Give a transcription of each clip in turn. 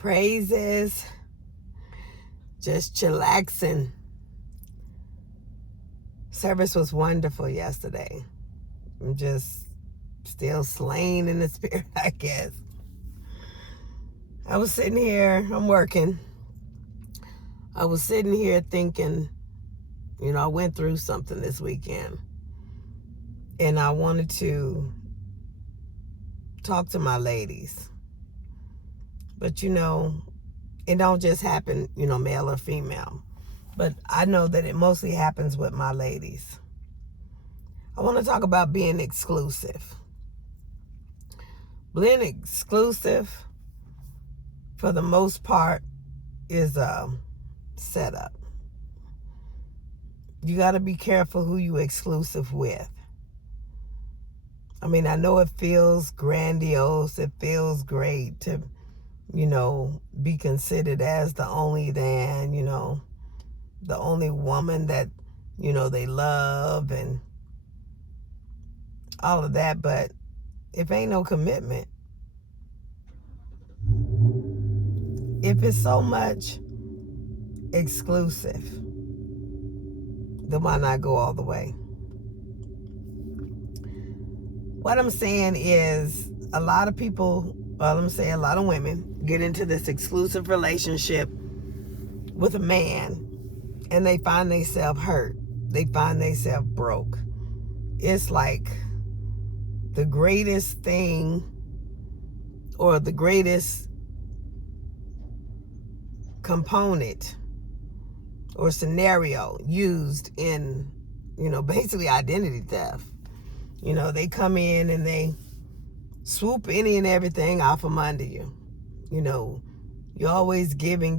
Praises, just chillaxing. Service was wonderful yesterday. I'm just still slain in the spirit, I guess. I was sitting here, I'm working. I was sitting here thinking, I went through something this weekend. And I wanted to talk to my ladies. But it don't just happen, male or female. But I know that it mostly happens with my ladies. I want to talk about being exclusive. Being exclusive, for the most part, is a setup. You got to be careful who you exclusive with. I mean, I know it feels grandiose. It feels great to, be considered as the only man, the only woman that, they love and all of that. But if ain't no commitment, if it's so much exclusive, then why not go all the way? What I'm saying is a lot of people, let me say a lot of women, get into this exclusive relationship with a man and they find themselves hurt. They find themselves broke. It's like the greatest thing or the greatest component or scenario used in, basically identity theft. They come in and they swoop any and everything off from under you. You're always giving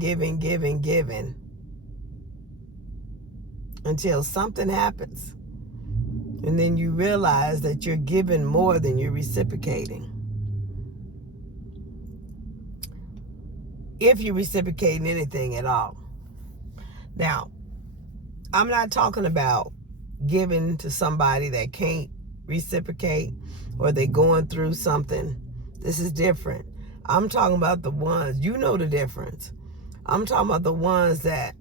until something happens. And then you realize that you're giving more than you're reciprocating. If you're reciprocating anything at all. Now, I'm not talking about giving to somebody that can't reciprocate or they're going through something. This is different. I'm talking about the ones, you know the difference. I'm talking about the ones that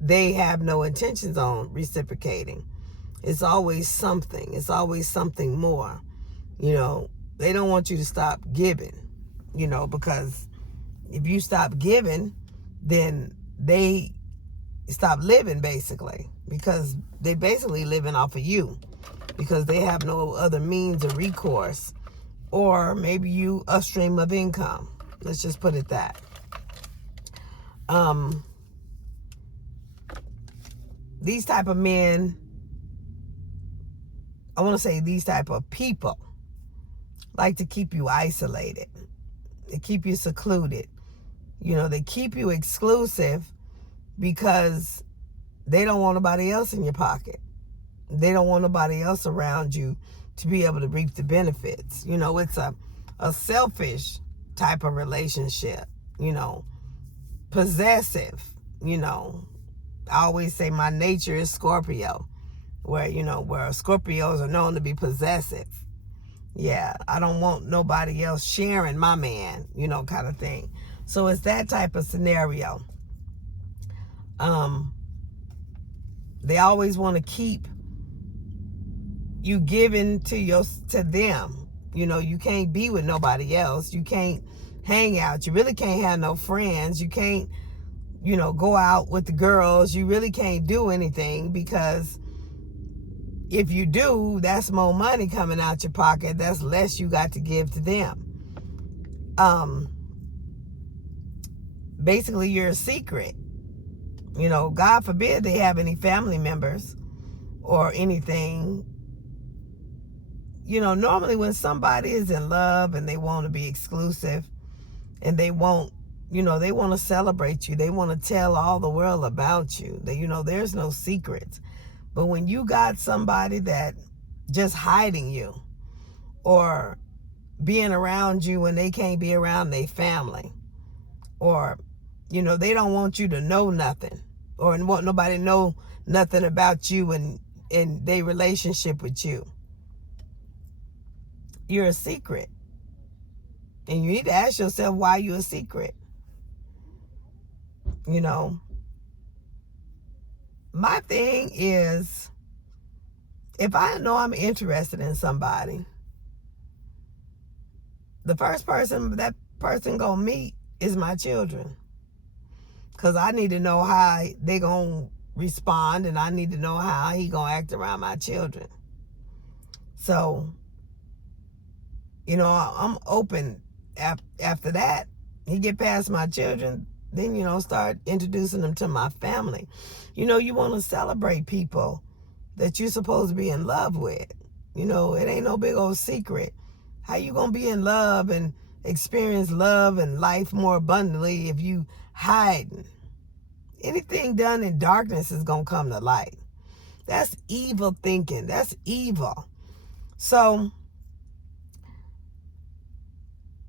they have no intentions on reciprocating. It's always something. It's always something more. They don't want you to stop giving, because if you stop giving, then they stop living, basically, because they basically living off of you because they have no other means of recourse, or maybe you a stream of income. Let's just put it that. These type of men, I want to say these type of people, like to keep you isolated. They keep you secluded. They keep you exclusive because they don't want nobody else in your pocket. They don't want nobody else around you to be able to reap the benefits. It's a selfish type of relationship, possessive, I always say my nature is Scorpio, where Scorpios are known to be possessive. Yeah, I don't want nobody else sharing my man, kind of thing. So it's that type of scenario. They always want to keep you giving to them. You can't be with nobody else. You can't hang out. You really can't have no friends. You can't, go out with the girls. You really can't do anything because if you do, that's more money coming out your pocket. That's less you got to give to them. Basically, you're a secret. God forbid they have any family members or anything. Normally when somebody is in love and they want to be exclusive and they want to celebrate you. They want to tell all the world about you. There's no secrets. But when you got somebody that just hiding you or being around you when they can't be around their family, or, they don't want you to know nothing or want nobody to know nothing about you and their relationship with you. You're a secret. And you need to ask yourself why you're a secret. You know, my thing is, if I know I'm interested in somebody, the first person that person gonna meet is my children. Because I need to know how they gonna respond, and I need to know how he gonna act around my children. So, I'm open. After that, he get past my children, then, start introducing them to my family. You want to celebrate people that you're supposed to be in love with. It ain't no big old secret. How you gonna be in love and experience love and life more abundantly if you hiding? Anything done in darkness is gonna come to light. That's evil thinking. That's evil. So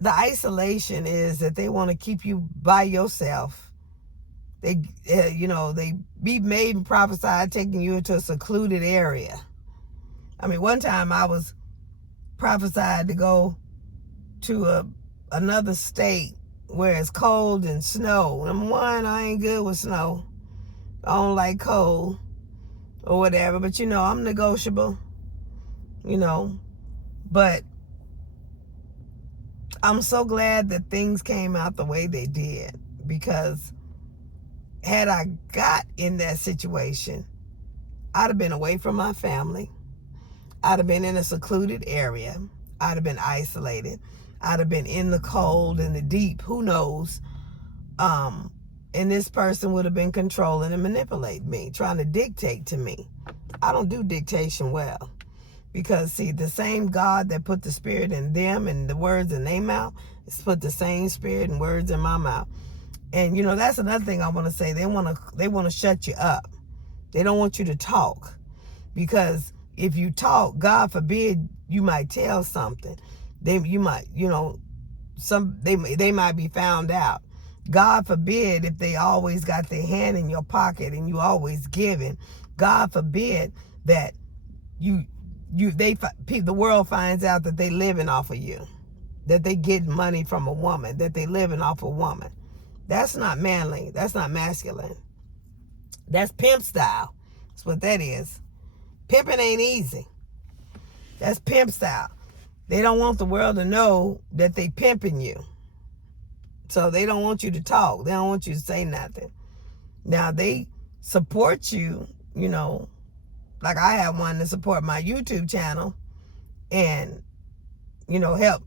the isolation is that they want to keep you by yourself. They be made and prophesied taking you into a secluded area. I mean, one time I was prophesied to go to another state where it's cold and snow. Number one, I ain't good with snow. I don't like cold or whatever, but I'm negotiable, but I'm so glad that things came out the way they did, because had I got in that situation, I'd have been away from my family. I'd have been in a secluded area. I'd have been isolated. I'd have been in the cold and the deep, who knows. And this person would have been controlling and manipulating me, trying to dictate to me. I don't do dictation well. Because, see, the same God that put the spirit in them and the words in their mouth has put the same spirit and words in my mouth. And, that's another thing I want to say. They want to shut you up. They don't want you to talk. Because if you talk, God forbid, you might tell something. They might be found out. God forbid if they always got their hand in your pocket and you always giving. God forbid that the world finds out that they living off of you, that they get money from a woman, that they living off a woman. That's not manly. That's not masculine. That's pimp style. That's what that is. Pimping ain't easy. That's pimp style. They don't want the world to know that they pimping you. So they don't want you to talk. They don't want you to say nothing. Now they support you, like I have one to support my YouTube channel and, help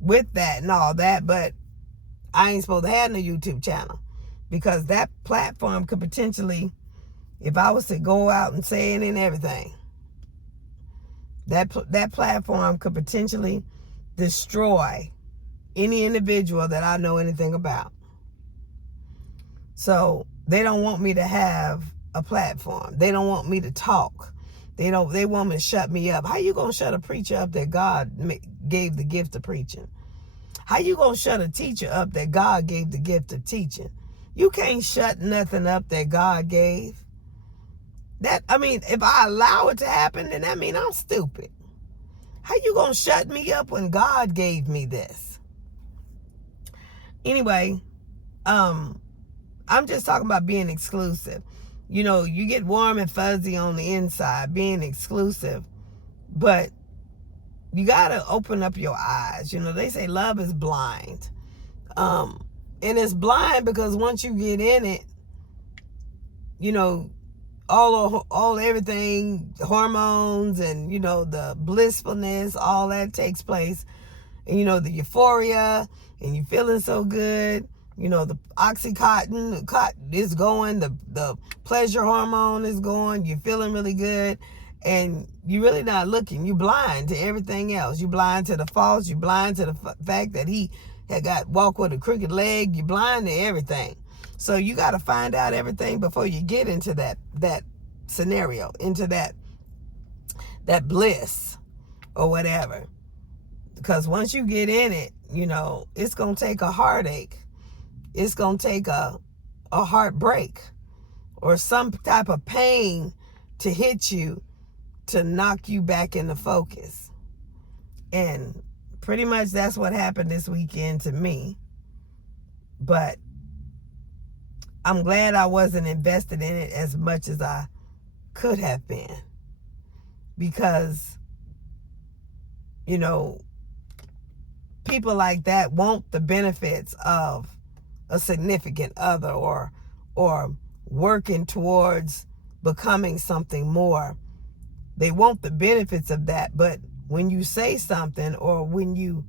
with that and all that. But I ain't supposed to have no YouTube channel, because that platform could potentially, if I was to go out and say it and everything, that platform could potentially destroy any individual that I know anything about. So they don't want me to have a platform. They don't want me to talk. They want me to shut me up. How you gonna shut a preacher up that God gave the gift of preaching? How you gonna shut a teacher up that God gave the gift of teaching? You can't shut nothing up that God gave. If I allow it to happen, then that means I'm stupid. How you gonna shut me up when God gave me this? Anyway, I'm just talking about being exclusive. You get warm and fuzzy on the inside, being exclusive, but you gotta open up your eyes. They say love is blind. And it's blind because once you get in it, all everything, hormones and, the blissfulness, all that takes place. And, the euphoria, and you feeling so good. The oxytocin is going, the pleasure hormone is going, you're feeling really good, and you're really not looking. You're blind to everything else. You're blind to the faults. You're blind to the fact that he had walked with a crooked leg. You're blind to everything. So you got to find out everything before you get into that scenario, into that bliss or whatever. Because once you get in it, it's going to take a heartache. It's going to take a heartbreak or some type of pain to hit you to knock you back into focus. And pretty much that's what happened this weekend to me. But I'm glad I wasn't invested in it as much as I could have been. Because, you know, people like that want the benefits of a significant other or working towards becoming something more. They want the benefits of that, but when you say something or when you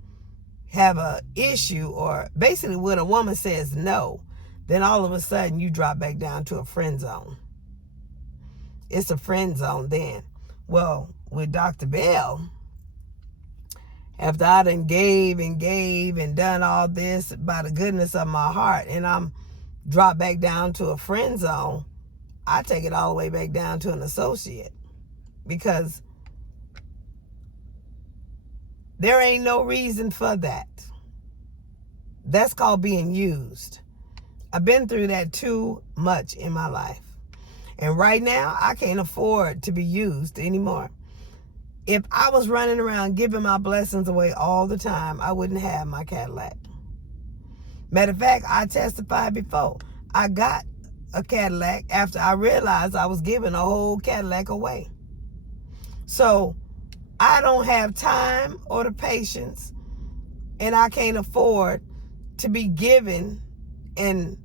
have a issue or basically when a woman says no, then all of a sudden you drop back down to a friend zone. It's a friend zone then. Well, with Dr. Bell, after I done gave and done all this by the goodness of my heart, and I'm dropped back down to a friend zone, I take it all the way back down to an associate. Because there ain't no reason for that. That's called being used. I've been through that too much in my life. And right now, I can't afford to be used anymore. If I was running around giving my blessings away all the time, I wouldn't have my Cadillac. Matter of fact, I testified before. I got a Cadillac after I realized I was giving a whole Cadillac away. So I don't have time or the patience, and I can't afford to be giving and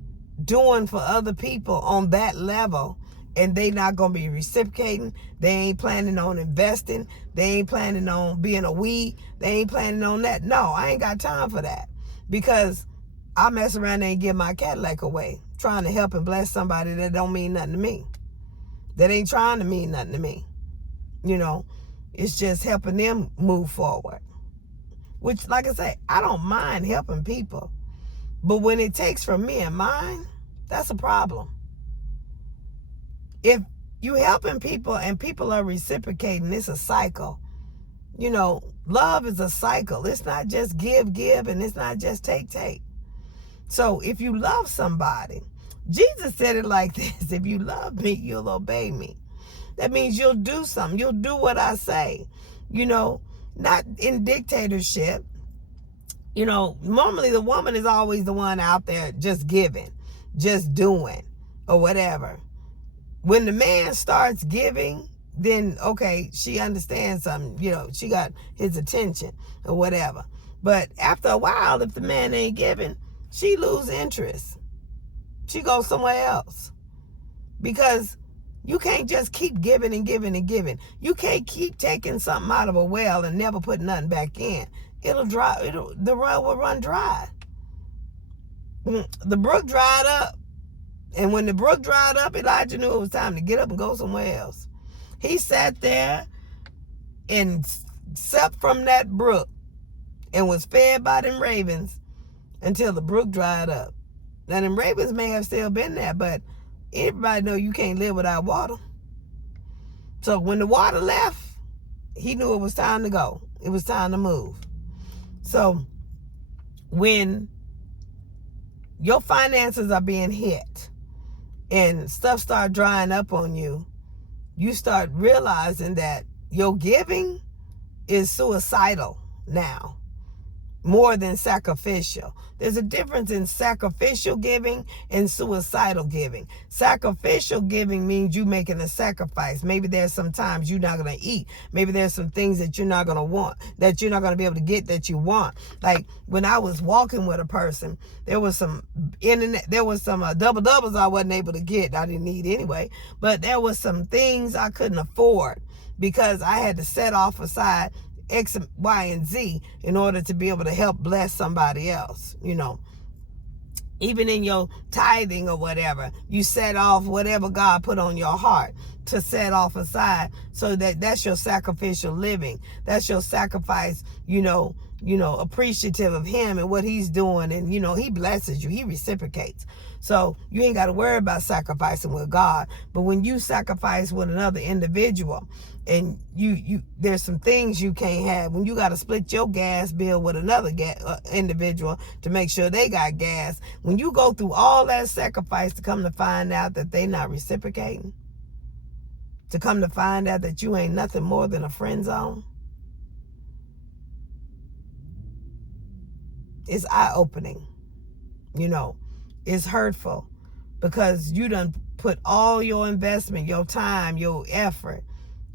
doing for other people on that level, and they not going to be reciprocating. They ain't planning on investing. They ain't planning on being a we. They ain't planning on that. No, I ain't got time for that, because I mess around and give my Cadillac away, trying to help and bless somebody that don't mean nothing to me, that ain't trying to mean nothing to me. You know, it's just helping them move forward. Which, like I say, I don't mind helping people. But when it takes from me and mine, that's a problem. If you helping people and people are reciprocating, it's a cycle. You know, love is a cycle. It's not just give, and it's not just take. So if you love somebody, Jesus said it like this: if you love me, you'll obey me. That means you'll do something. You'll do what I say. You know, not in dictatorship. You know, normally the woman is always the one out there just giving, just doing, or whatever. When the man starts giving, then, okay, she understands something. You know, she got his attention or whatever. But after a while, if the man ain't giving, she lose interest. She goes somewhere else. Because you can't just keep giving and giving and giving. You can't keep taking something out of a well and never put nothing back in. It'll dry. The well will run dry. The brook dried up. And when the brook dried up, Elijah knew it was time to get up and go somewhere else. He sat there and supped from that brook and was fed by them ravens until the brook dried up. Now, them ravens may have still been there, but everybody know you can't live without water. So when the water left, he knew it was time to go. It was time to move. So when your finances are being hit and stuff start drying up on you, you start realizing that your giving is suicidal now, more than sacrificial. There's a difference in sacrificial giving and suicidal giving. Sacrificial giving means you making a sacrifice. Maybe there's some times you're not going to eat. Maybe there's some things that you're not going to want, that you're not going to be able to get that you want. Like when I was walking with a person, there was some double doubles I wasn't able to get. I didn't need anyway, but there was some things I couldn't afford because I had to set off aside X, Y, and Z in order to be able to help bless somebody else. You know, even in your tithing or whatever, you set off whatever God put on your heart to set off aside. So that's your sacrificial living. That's your sacrifice, appreciative of him and what he's doing. And, he blesses you. He reciprocates. So you ain't got to worry about sacrificing with God. But when you sacrifice with another individual, and there's some things you can't have. When you got to split your gas bill with another individual to make sure they got gas. When you go through all that sacrifice to come to find out that they not reciprocating, to come to find out that you ain't nothing more than a friend zone, It's eye-opening. It's hurtful because you done put all your investment, your time, your effort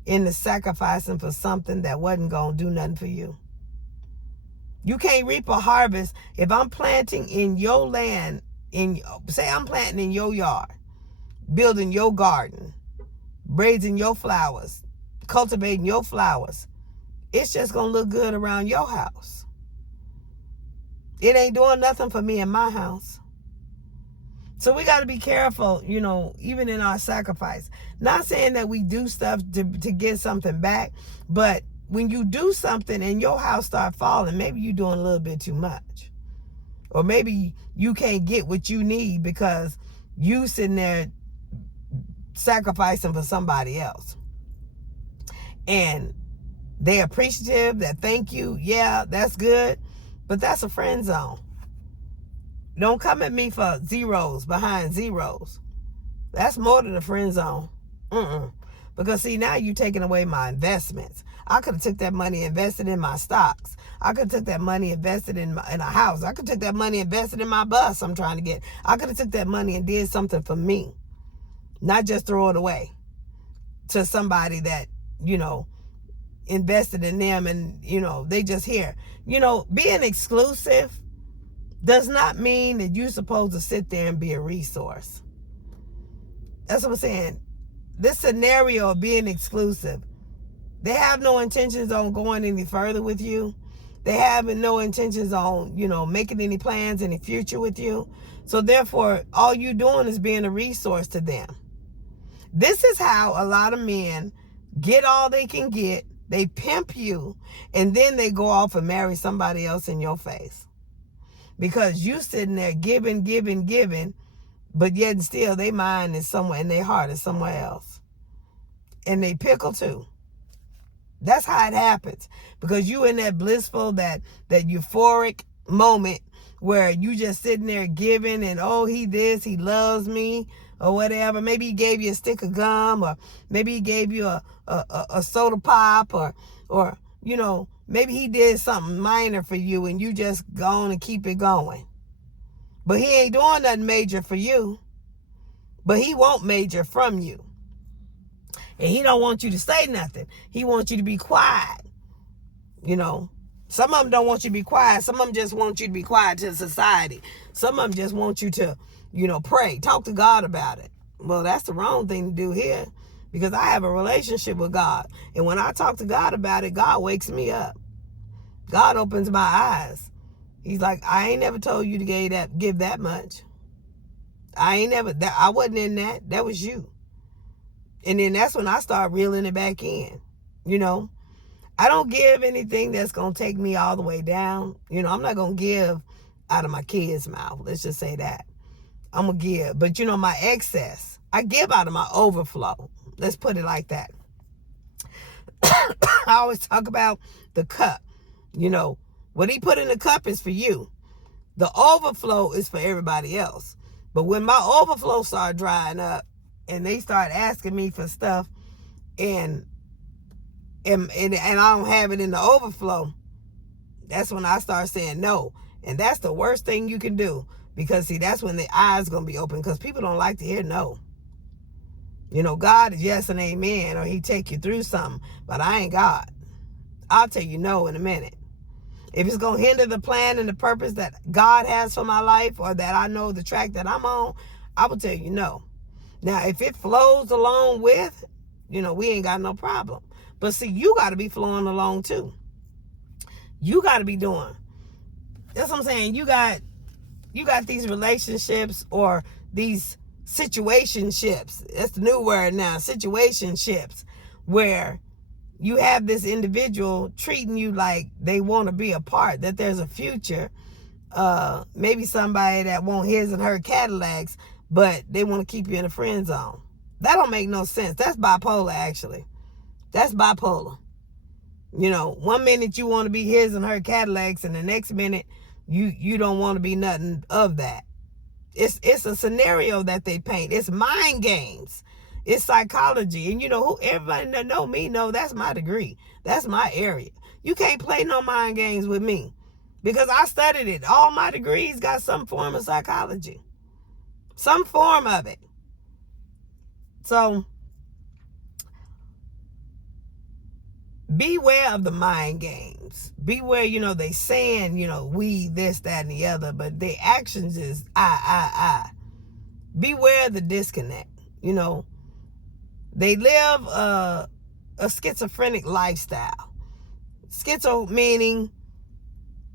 into sacrificing for something that wasn't going to do nothing for you. You can't reap a harvest. If I'm planting in your land, say I'm planting in your yard, building your garden, raising your flowers, cultivating your flowers, it's just going to look good around your house. It ain't doing nothing for me in my house. So we got to be careful, even in our sacrifice. Not saying that we do stuff to get something back, but when you do something and your house start falling, maybe you're doing a little bit too much. Or maybe you can't get what you need because you sitting there sacrificing for somebody else. And they appreciative, that thank you, yeah, that's good, but that's a friend zone. Don't come at me for zeros behind zeros. That's more than a friend zone. Because see, now you're taking away my investments. I could have took that money, invested in my stocks. I could have took that money, invested in a house. I could have took that money, invested in my bus I'm trying to get. I could have took that money and did something for me. Not just throw it away to somebody that, invested in them and, they just here. Being exclusive does not mean that you're supposed to sit there and be a resource. That's what I'm saying. This scenario of being exclusive, they have no intentions on going any further with you. They have no intentions on, making any plans in the future with you. So therefore, all you're doing is being a resource to them. This is how a lot of men get all they can get. They pimp you, and then they go off and marry somebody else in your face. Because you sitting there giving, but yet and still their mind is somewhere and their heart is somewhere else. And they pickle too. That's how it happens. Because you in that blissful, that euphoric moment where you just sitting there giving and, oh, he loves me or whatever. Maybe he gave you a stick of gum, or maybe he gave you a soda pop, or maybe he did something minor for you and you just go on and keep it going. But he ain't doing nothing major for you. But he won't major from you. And he don't want you to say nothing. He wants you to be quiet. Some of them don't want you to be quiet. Some of them just want you to be quiet to society. Some of them just want you to, pray. Talk to God about it. Well, that's the wrong thing to do here. Because I have a relationship with God. And when I talk to God about it, God wakes me up. God opens my eyes. He's like, I ain't never told you to give that much. I wasn't in that. That was you. And then that's when I start reeling it back in. I don't give anything that's going to take me all the way down. I'm not going to give out of my kids' mouth. Let's just say that. I'm going to give. But, my excess, I give out of my overflow. Let's put it like that. I always talk about the cup. What he put in the cup is for you. The overflow is for everybody else. But when my overflow start drying up and they start asking me for stuff and I don't have it in the overflow, that's when I start saying no. And that's the worst thing you can do. Because, see, that's when the eyes going to be open. Because people don't like to hear no. God is yes and amen. Or he take you through something. But I ain't God. I'll tell you no in a minute. If it's going to hinder the plan and the purpose that God has for my life, or that I know the track that I'm on, I will tell you no. Now, if it flows along with, we ain't got no problem. But see, you got to be flowing along too. You got to be doing. That's what I'm saying. You got these relationships or these situationships. That's the new word now, situationships, where you have this individual treating you like they want to be a part, that there's a future. Maybe somebody that want his and her Cadillacs, but they want to keep you in a friend zone. That don't make no sense. That's bipolar, actually. That's bipolar. 1 minute you want to be his and her Cadillacs, and the next minute you don't want to be nothing of that. It's a scenario that they paint. It's mind games. It's psychology. And everybody that know me know that's my degree. That's my area. You can't play no mind games with me. Because I studied it. All my degrees got some form of psychology. Some form of it. So, beware of the mind games. Beware, they saying, we, this, that, and the other, but their actions is I. Beware the disconnect. They live a schizophrenic lifestyle. Schizo meaning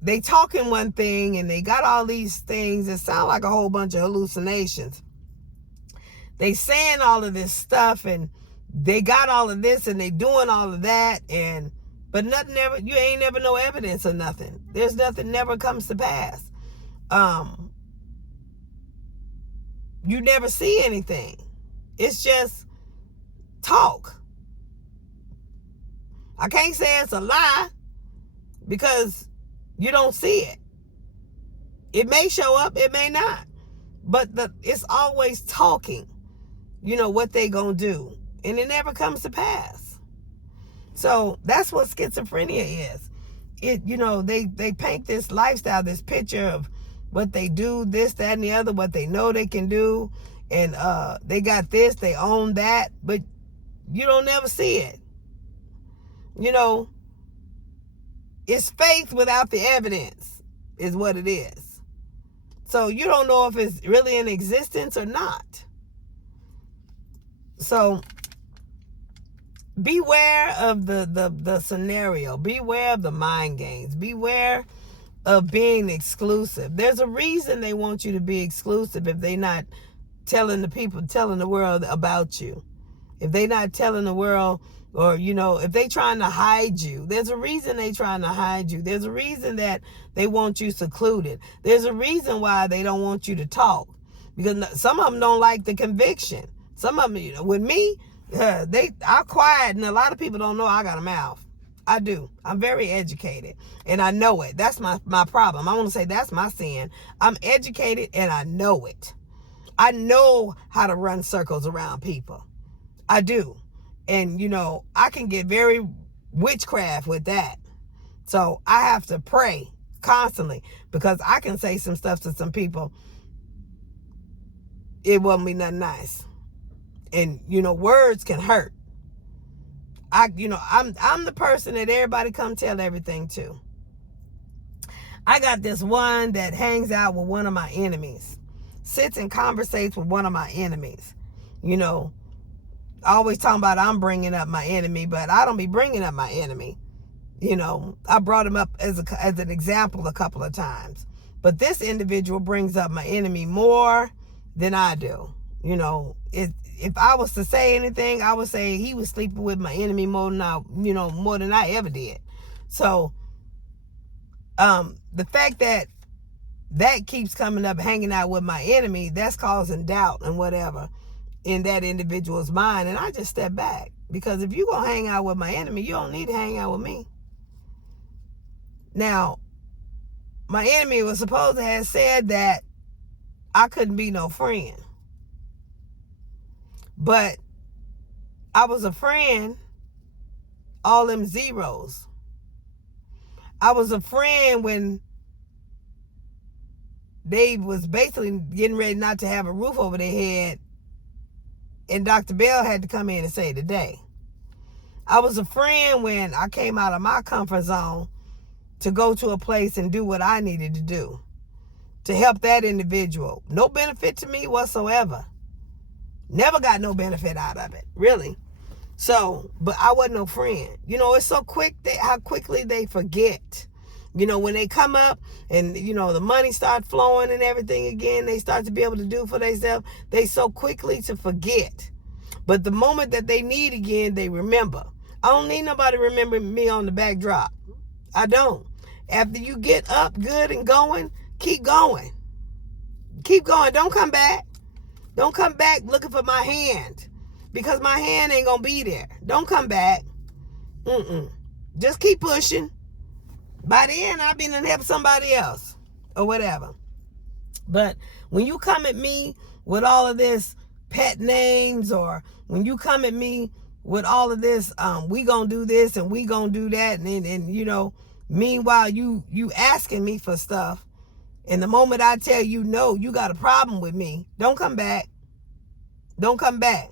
they talking one thing and they got all these things that sound like a whole bunch of hallucinations. They saying all of this stuff and they got all of this and they doing all of that, but nothing ever, you ain't never no evidence of nothing. There's nothing never comes to pass. You never see anything. It's just talk. I can't say it's a lie because you don't see it. It may show up, it may not. But it's always talking, what they gonna do. And it never comes to pass. So that's what schizophrenia is. They paint this lifestyle, this picture of what they do, this, that, and the other, what they know they can do. And they got this, they own that, but you don't never see it. It's faith without the evidence is what it is. So you don't know if it's really in existence or not. So beware of the scenario. Beware of the mind games. Beware of being exclusive. There's a reason they want you to be exclusive if they're not telling the world about you. If they're not telling the world, or, if they trying to hide you, there's a reason they trying to hide you. There's a reason that they want you secluded. There's a reason why they don't want you to talk. Because some of them don't like the conviction. Some of them, with me, I'm quiet, and a lot of people don't know I got a mouth. I do. I'm very educated, and I know it. That's my problem. I want to say that's my sin. I'm educated, and I know it. I know how to run circles around people. I do. And, I can get very witchcraft with that. So I have to pray constantly because I can say some stuff to some people. It won't be nothing nice. And, words can hurt. I'm the person that everybody come tell everything to. I got this one that hangs out with one of my enemies. Sits and conversates with one of my enemies. Always talking about I'm bringing up my enemy, but I don't be bringing up my enemy. I brought him up as an example a couple of times. But this individual brings up my enemy more than I do. If I was to say anything, I would say he was sleeping with my enemy more than I ever did. So, the fact that keeps coming up, hanging out with my enemy, that's causing doubt and whatever in that individual's mind. And I just step back, because if you're going to hang out with my enemy, you don't need to hang out with me. Now, my enemy was supposed to have said that I couldn't be no friend. But I was a friend, all them zeros. I was a friend when they was basically getting ready not to have a roof over their head, and Dr. Bell had to come in and save the day. I was a friend when I came out of my comfort zone to go to a place and do what I needed to do to help that individual. No benefit to me whatsoever. Never got no benefit out of it, really. So, but I wasn't no friend. It's so quick how quickly they forget. When they come up and, the money start flowing and everything again, they start to be able to do for themselves, they so quickly to forget. But the moment that they need again, they remember. I don't need nobody remembering me on the backdrop. I don't. After you get up good and going, keep going. Keep going. Don't come back. Don't come back looking for my hand, because my hand ain't going to be there. Don't come back. Just keep pushing. By the end, I'll be to help somebody else or whatever. But when you come at me with all of this pet names, or when you come at me with all of this, we gonna do this and we gonna do that, and Meanwhile, you asking me for stuff. And the moment I tell you no, you got a problem with me. Don't come back. Don't come back.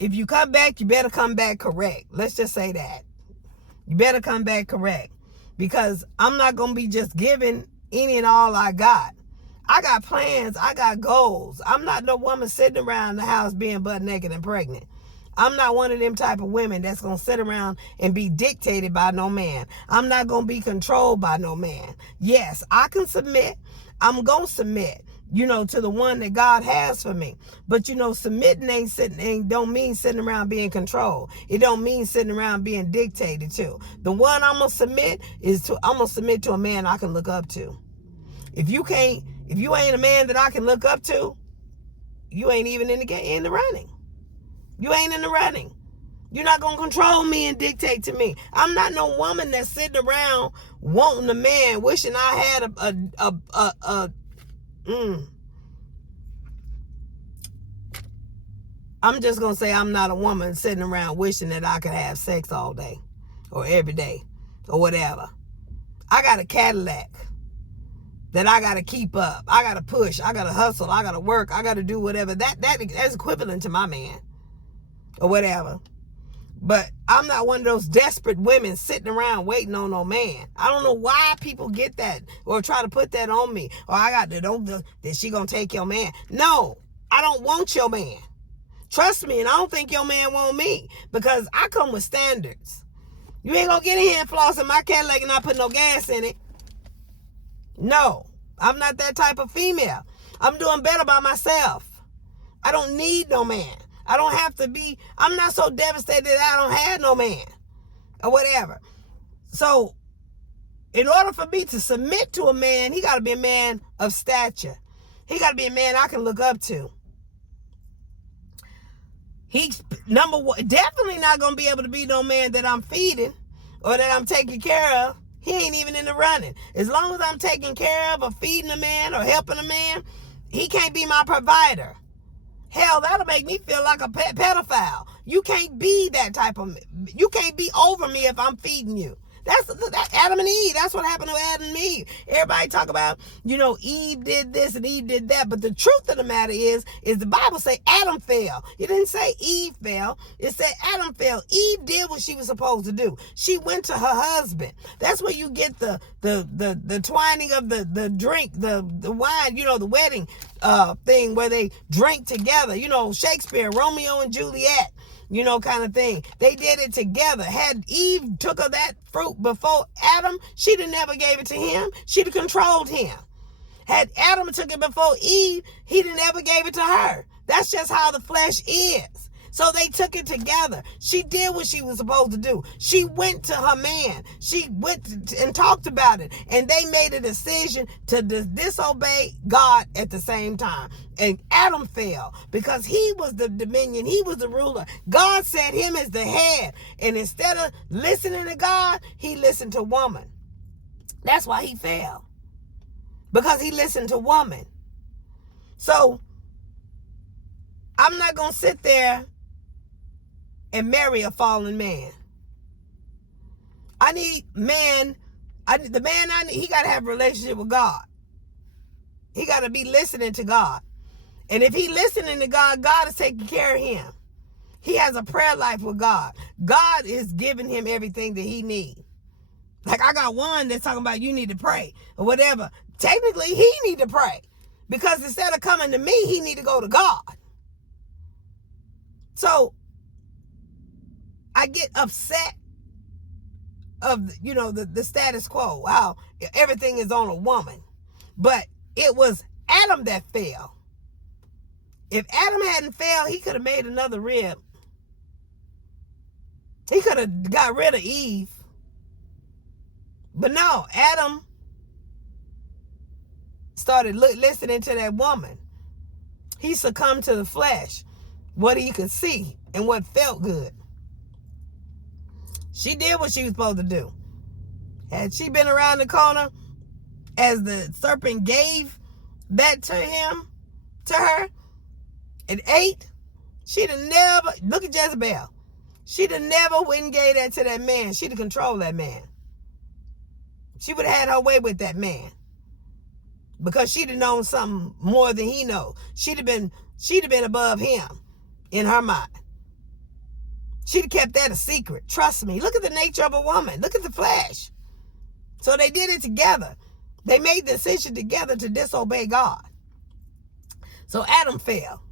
If you come back, you better come back correct. Let's just say that. You better come back correct. Because I'm not going to be just giving any and all I got. I got plans. I got goals. I'm not no woman sitting around the house being butt naked and pregnant. I'm not one of them type of women that's going to sit around and be dictated by no man. I'm not going to be controlled by no man. Yes, I can submit. I'm going to submit, to the one that God has for me. But, submitting don't mean sitting around being controlled. It don't mean sitting around being dictated to. The one I'm going to submit I'm going to submit to a man I can look up to. If you ain't a man that I can look up to, you ain't even in the running. You ain't in the running. You're not going to control me and dictate to me. I'm not no woman that's sitting around wanting a man, wishing I had I'm just going to say I'm not a woman sitting around wishing that I could have sex all day or every day or whatever. I got a Cadillac that I got to keep up. I got to push. I got to hustle. I got to work. I got to do whatever. That's equivalent to my man or whatever. But I'm not one of those desperate women sitting around waiting on no man. I don't know why people get that or try to put that on me. Or that she gonna take your man. No, I don't want your man. Trust me, and I don't think your man want me because I come with standards. You ain't gonna get in here and floss in my Cadillac and not put no gas in it. No, I'm not that type of female. I'm doing better by myself. I don't need no man. I don't have to be, I'm not so devastated that I don't have no man or whatever. So in order for me to submit to a man, he got to be a man of stature. He got to be a man I can look up to. He's number one, definitely not going to be able to be no man that I'm feeding or that I'm taking care of. He ain't even in the running. As long as I'm taking care of or feeding a man or helping a man, he can't be my provider. Hell, that'll make me feel like a pedophile. You can't be that type of, you can't be over me if I'm feeding you. That's Adam and Eve. That's what happened to Adam and Eve. Everybody talk about, Eve did this and Eve did that. But the truth of the matter is the Bible say Adam fell. It didn't say Eve fell. It said Adam fell. Eve did what she was supposed to do. She went to her husband. That's where you get the twining of the drink, the wine, the wedding thing where they drink together. Shakespeare, Romeo and Juliet. Kind of thing. They did it together. Had Eve took of that fruit before Adam, she'd have never gave it to him. She'd have controlled him. Had Adam took it before Eve, he'd have never gave it to her. That's just how the flesh is. So they took it together. She did what she was supposed to do. She went to her man. She went and talked about it. And they made a decision to disobey God at the same time. And Adam fell because he was the dominion. He was the ruler. God set him as the head. And instead of listening to God, he listened to woman. That's why he fell. Because he listened to woman. So I'm not going to sit there and marry a fallen man. He got to have a relationship with God. He got to be listening to God. And if he listening to God, God is taking care of him. He has a prayer life with God. God is giving him everything that he needs. Like I got one that's talking about you need to pray or whatever. Technically, he need to pray. Because instead of coming to me, he need to go to God. So I get upset of, the status quo. Wow, everything is on a woman. But it was Adam that fell. If Adam hadn't failed, he could have made another rib. He could have got rid of Eve. But no, Adam started listening to that woman. He succumbed to the flesh, what he could see and what felt good. She did what she was supposed to do. Had she been around the corner as the serpent gave that to her, at 8, she'd have never, look at Jezebel. She'd have never went and gave that to that man. She'd have controlled that man. She would have had her way with that man. Because she'd have known something more than he knows. She'd have been above him in her mind. She'd have kept that a secret. Trust me. Look at the nature of a woman. Look at the flesh. So they did it together. They made the decision together to disobey God. So Adam fell.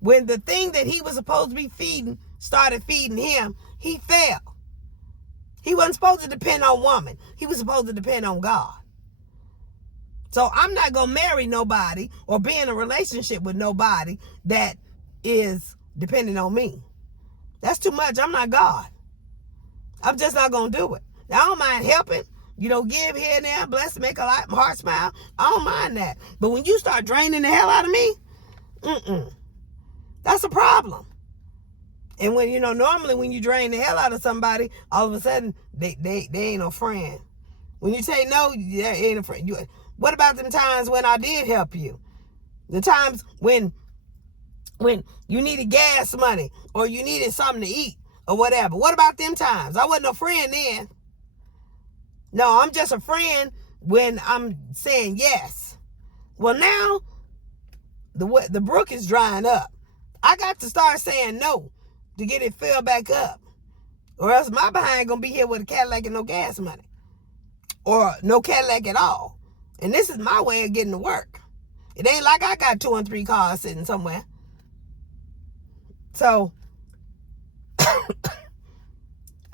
When the thing that he was supposed to be feeding started feeding him, he fell. He wasn't supposed to depend on woman. He was supposed to depend on God. So I'm not going to marry nobody or be in a relationship with nobody that is dependent on me. That's too much. I'm not God. I'm just not going to do it. Now, I don't mind helping, give here and there, bless, make a heart smile. I don't mind that. But when you start draining the hell out of me, that's a problem. And when, normally when you drain the hell out of somebody, all of a sudden, they ain't no friend. When you say no, they ain't a friend. What about them times when I did help you? The times when you needed gas money or you needed something to eat or whatever. What about them times? I wasn't a friend then. No, I'm just a friend when I'm saying yes. Well, now the brook is drying up. I got to start saying no to get it filled back up. Or else my behind going to be here with a Cadillac and no gas money. Or no Cadillac at all. And this is my way of getting to work. It ain't like I got 2 and 3 cars sitting somewhere. So,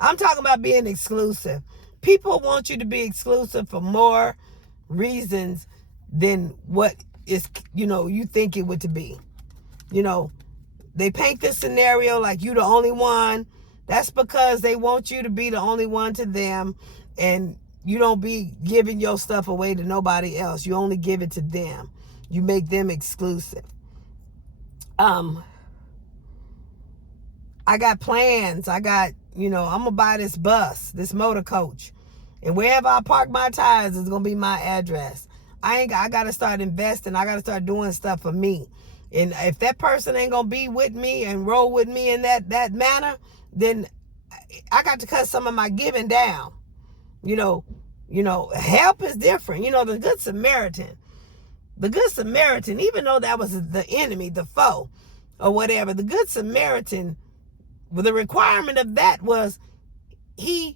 I'm talking about being exclusive. People want you to be exclusive for more reasons than what is, you think it would to be. They paint this scenario like you the only one. That's because they want you to be the only one to them. And you don't be giving your stuff away to nobody else. You only give it to them. You make them exclusive. I got plans. I'm going to buy this bus, this motor coach. And wherever I park my tires is going to be my address. I got to start investing. I got to start doing stuff for me. And if that person ain't going to be with me and roll with me in that manner, then I got to cut some of my giving down. Help is different. The Good Samaritan, even though that was the enemy, the foe, or whatever, the Good Samaritan, the requirement of that was he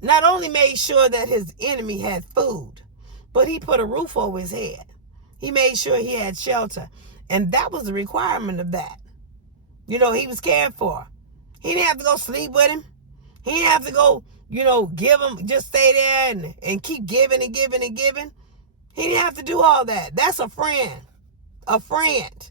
not only made sure that his enemy had food, but he put a roof over his head. He made sure he had shelter. And that was the requirement of that. He was cared for. He didn't have to go sleep with him. He didn't have to go, give him, just stay there and keep giving and giving and giving. He didn't have to do all that. That's a friend. A friend.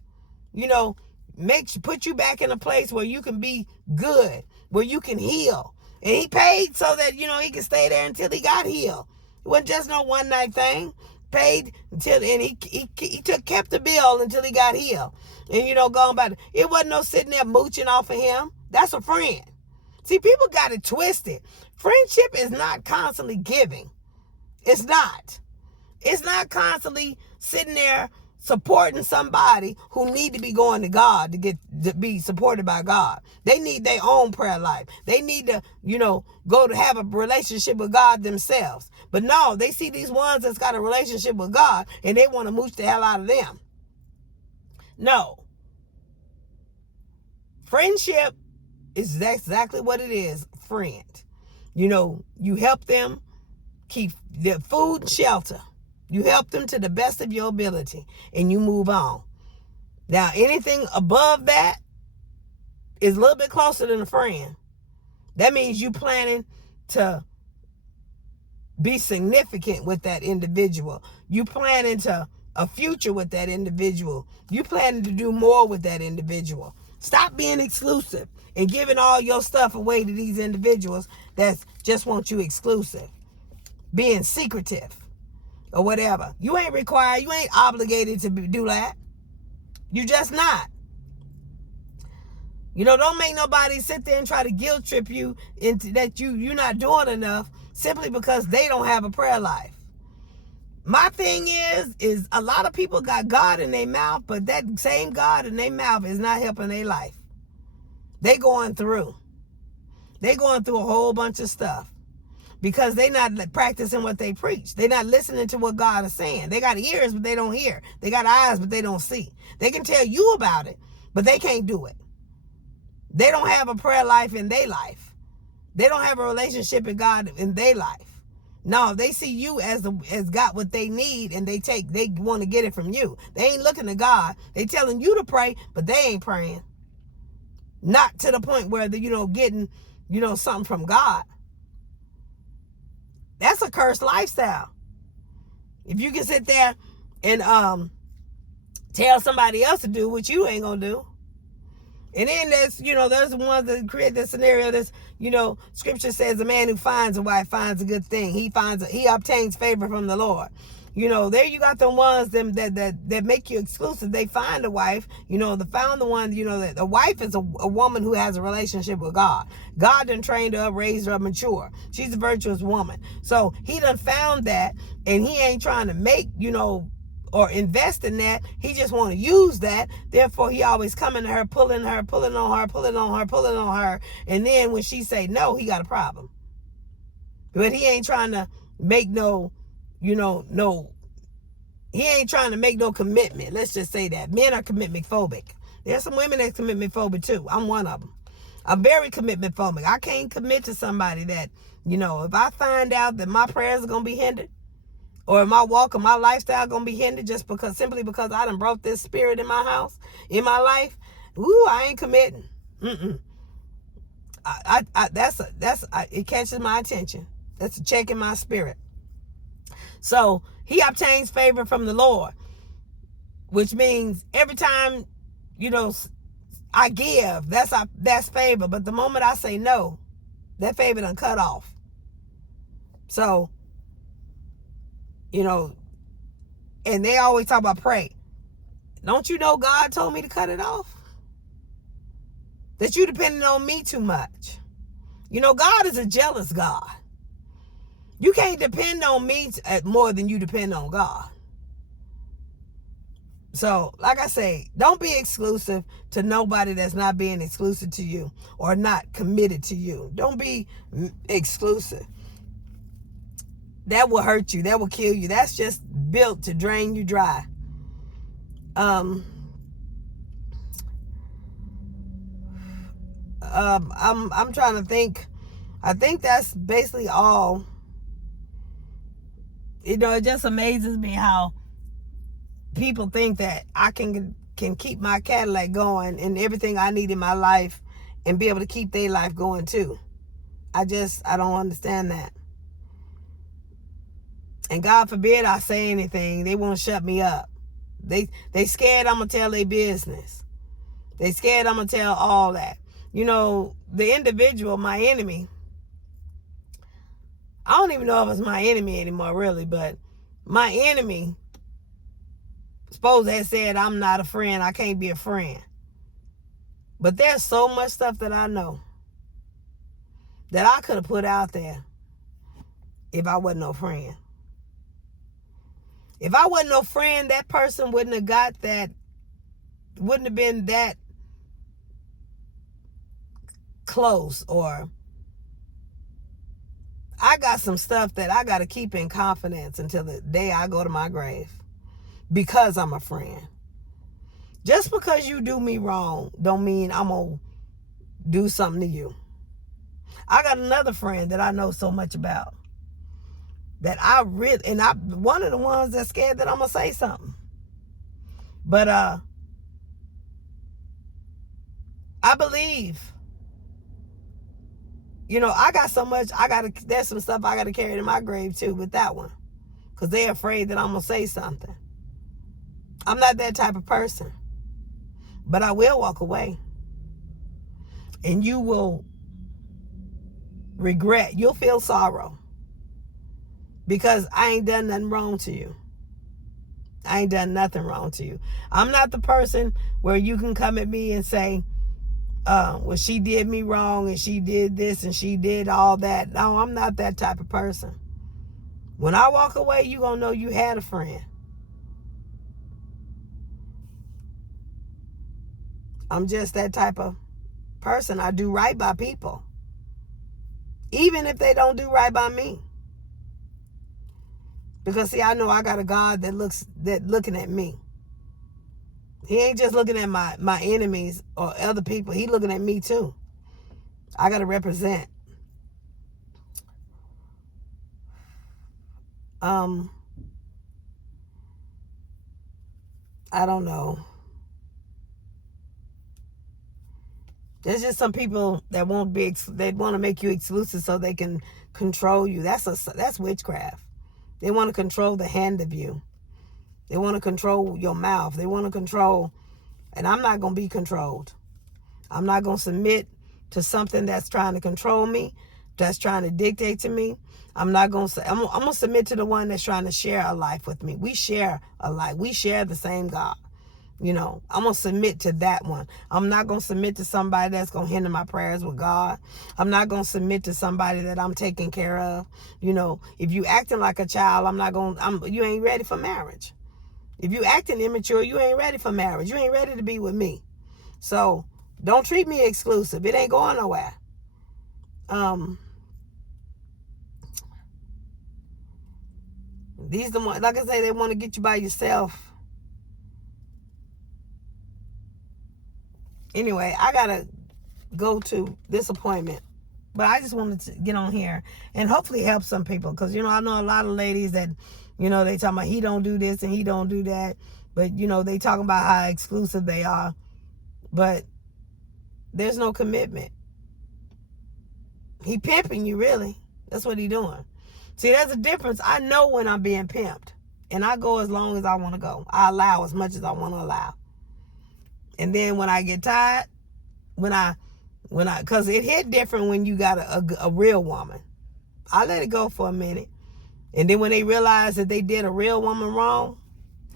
Put you back in a place where you can be good, where you can heal. And he paid so that, he could stay there until he got healed. It wasn't just no one night thing. Paid until, and he kept the bill until he got healed. And, going back, it wasn't no sitting there mooching off of him. That's a friend. See, people got it twisted. Friendship is not constantly giving. It's not. It's not constantly sitting there supporting somebody who need to be going to God to be supported by God. They need their own prayer life. They need to, go to have a relationship with God themselves. But no, they see these ones that's got a relationship with God and they want to mooch the hell out of them. No. Friendship is exactly what it is, friend. You help them keep their food and shelter. You help them to the best of your ability and you move on. Now, anything above that is a little bit closer than a friend. That means you planning to be significant with that individual. You planning to a future with that individual. You planning to do more with that individual. Stop being exclusive and giving all your stuff away to these individuals that just want you exclusive. Being secretive or whatever. You ain't required, you ain't obligated to do that. You just not. Don't make nobody sit there and try to guilt trip you into that you're not doing enough simply because they don't have a prayer life. My thing is a lot of people got God in their mouth, but that same God in their mouth is not helping their life. They going through a whole bunch of stuff. because they not practicing what they preach. They not listening to what God is saying. They got ears, but they don't hear. They got eyes, but they don't see. They can tell you about it, but they can't do it. They don't have a prayer life in their life. They don't have a relationship with God in their life. No, they see you as got what they need, and they want to get it from you. They ain't looking to God. They telling you to pray, but they ain't praying. Not to the point where they're, getting, something from God. That's a cursed lifestyle. If you can sit there and tell somebody else to do what you ain't gonna do. And then there's the ones that create this scenario. This, scripture says a man who finds a wife finds a good thing. He obtains favor from the Lord. There you got the ones that make you exclusive. They find a wife, found the one, that a wife is a woman who has a relationship with God. God done trained her up, raised her up, mature. She's a virtuous woman. So he done found that, and he ain't trying to make, or invest in that. He just want to use that. Therefore, he always coming to her, pulling on her. And then when she say no, he got a problem. But he ain't trying to make he ain't trying to make no commitment. Let's just say that. Men are commitment phobic. There's some women that's commitment phobic too. I'm one of them. I'm very commitment phobic. I can't commit to somebody that, if I find out that my prayers are going to be hindered, or my walk or my lifestyle going to be hindered simply because I done brought this spirit in my house, in my life, I ain't committing. It catches my attention. That's a check in my spirit. So he obtains favor from the Lord, which means every time, I give, that's favor. But the moment I say no, that favor done cut off. So, and they always talk about pray. Don't you know God told me to cut it off? That you depending on me too much. God is a jealous God. You can't depend on me more than you depend on God. So, like I say, don't be exclusive to nobody that's not being exclusive to you or not committed to you. Don't be exclusive. That will hurt you. That will kill you. That's just built to drain you dry. I'm trying to think. I think that's basically all. It just amazes me how people think that I can keep my Cadillac going and everything I need in my life and be able to keep their life going too. I don't understand that. And God forbid I say anything, they won't shut me up. They scared I'm going to tell their business. They scared I'm going to tell all that. The individual, my enemy, I don't even know if it's my enemy anymore, really, but my enemy supposed to have said I'm not a friend, I can't be a friend. But there's so much stuff that I know that I could have put out there if I wasn't no friend. If I wasn't no friend, that person wouldn't have been that close. Or I got some stuff that I got to keep in confidence until the day I go to my grave, because I'm a friend. Just because you do me wrong don't mean I'm going to do something to you. I got another friend that I know so much about that I'm one of the ones that's scared that I'm going to say something. But I believe, I got so much, there's some stuff I got to carry to my grave too with that one. Because they're afraid that I'm going to say something. I'm not that type of person. But I will walk away. And you will regret. You'll feel sorrow. Because I ain't done nothing wrong to you. I ain't done nothing wrong to you. I'm not the person where you can come at me and say, well, she did me wrong and she did this and she did all that. No, I'm not that type of person. When I walk away, you're going to know you had a friend. I'm just that type of person. I do right by people. even if they don't do right by me. Because see, I know I got a God that looking at me. He ain't just looking at my enemies or other people. He looking at me too. I got to represent. I don't know. There's just some people that they want to make you exclusive so they can control you. That's witchcraft. They want to control the hand of you. They want to control your mouth. They want to control, and I'm not going to be controlled. I'm not going to submit to something that's trying to control me, that's trying to dictate to me. I'm not going to say, I'm going to submit to the one that's trying to share a life with me. We share a life. We share the same God. You know, I'm going to submit to that one. I'm not going to submit to somebody that's going to hinder my prayers with God. I'm not going to submit to somebody that I'm taking care of. You know, if you acting like a child, you ain't ready for marriage. If you acting immature, you ain't ready for marriage. You ain't ready to be with me. So don't treat me exclusive. It ain't going nowhere. These the ones, like I say, they want to get you by yourself. Anyway, I gotta go to this appointment, but I just wanted to get on here and hopefully help some people, because you know, I know a lot of ladies that, you know, they talking about he don't do this and he don't do that, but you know, they talking about how exclusive they are, but there's no commitment. He pimping you, really. That's what he doing. See, there's a difference. I know when I'm being pimped, and I go as long as I want to go. I allow as much as I want to allow. And then when I get tired, because it hit different when you got a real woman. I let it go for a minute. And then when they realize that they did a real woman wrong,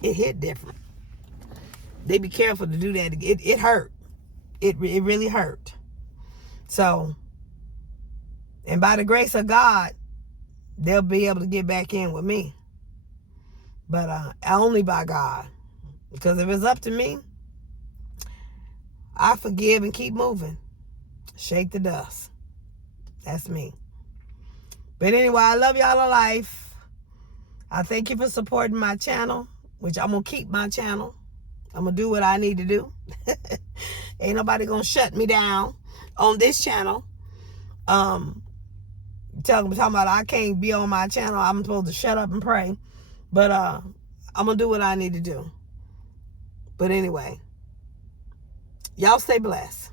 it hit different. They be careful to do that. It hurt. It really hurt. So, and by the grace of God, they'll be able to get back in with me. But only by God. Because if it's up to me, I forgive and keep moving. Shake the dust. That's me. But anyway, I love y'all to life. I thank you for supporting my channel, which I'm going to keep my channel. I'm going to do what I need to do. Ain't nobody going to shut me down on this channel. Talking about I can't be on my channel. I'm supposed to shut up and pray. But I'm going to do what I need to do. But anyway, y'all stay blessed.